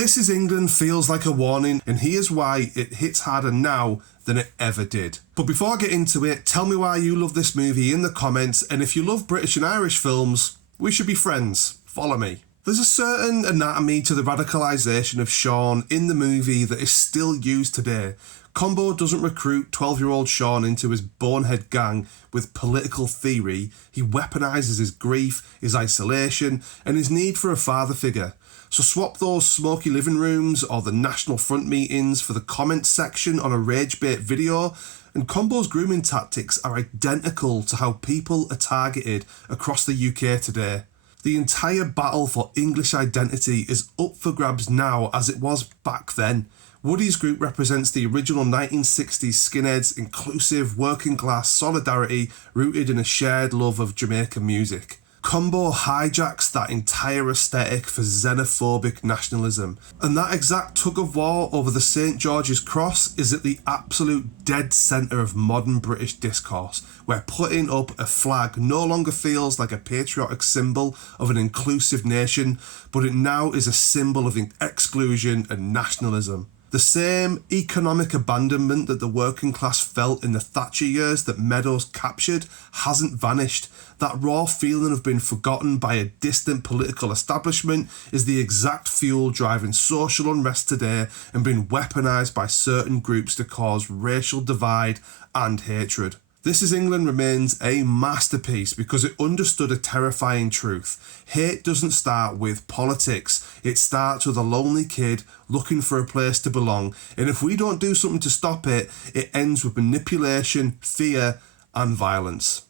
This Is England feels like a warning, and here's why it hits harder now than it ever did. But before I get into it, tell me why you love this movie in the comments, and if you love British and Irish films, we should be friends. Follow me. There's a certain anatomy to the radicalisation of Sean in the movie that is still used today. Combo doesn't recruit 12-year-old Sean into his bonehead gang with political theory. He weaponises his grief, his isolation, and his need for a father figure. So swap those smoky living rooms or the National Front meetings for the comments section on a rage bait video, and Combo's grooming tactics are identical to how people are targeted across the UK today. The entire battle for English identity is up for grabs now as it was back then. Woody's group represents the original 1960s skinheads, inclusive, working class solidarity rooted in a shared love of Jamaican music. Combo hijacks that entire aesthetic for xenophobic nationalism, and that exact tug of war over the St George's Cross is at the absolute dead centre of modern British discourse, where putting up a flag no longer feels like a patriotic symbol of an inclusive nation, but it now is a symbol of exclusion and nationalism. The same economic abandonment that the working class felt in the Thatcher years that Meadows captured hasn't vanished. That raw feeling of being forgotten by a distant political establishment is the exact fuel driving social unrest today and being weaponised by certain groups to cause racial divide and hatred. This Is England remains a masterpiece because it understood a terrifying truth. Hate doesn't start with politics, it starts with a lonely kid looking for a place to belong, and if we don't do something to stop it, it ends with manipulation, fear, and violence.